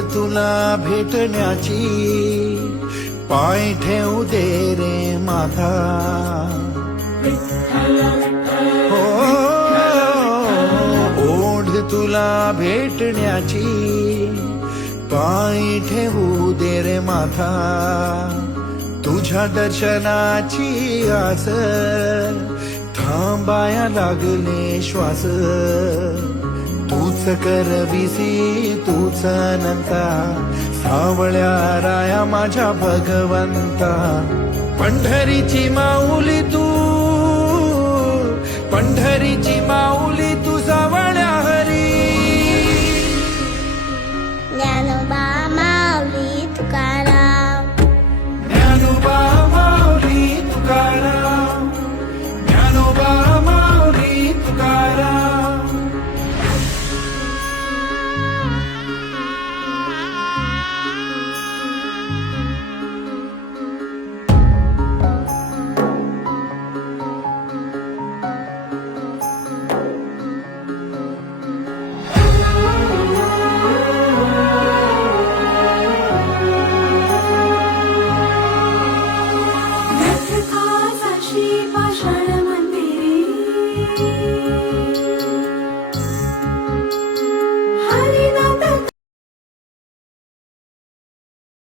तुला भेटण्याची, पाय ठेवू दे रे माथा. हो, ओढ तुला भेटण्याची, पाय ठेवू दे रे माथा. तुझ्या दर्शनाची आस, थांबाया लागले श्वास. तूच करविसी तूच अनंता, सावळ्या राया माझ्या भगवंता. पंढरीची माऊली तू, पंढरीची माऊली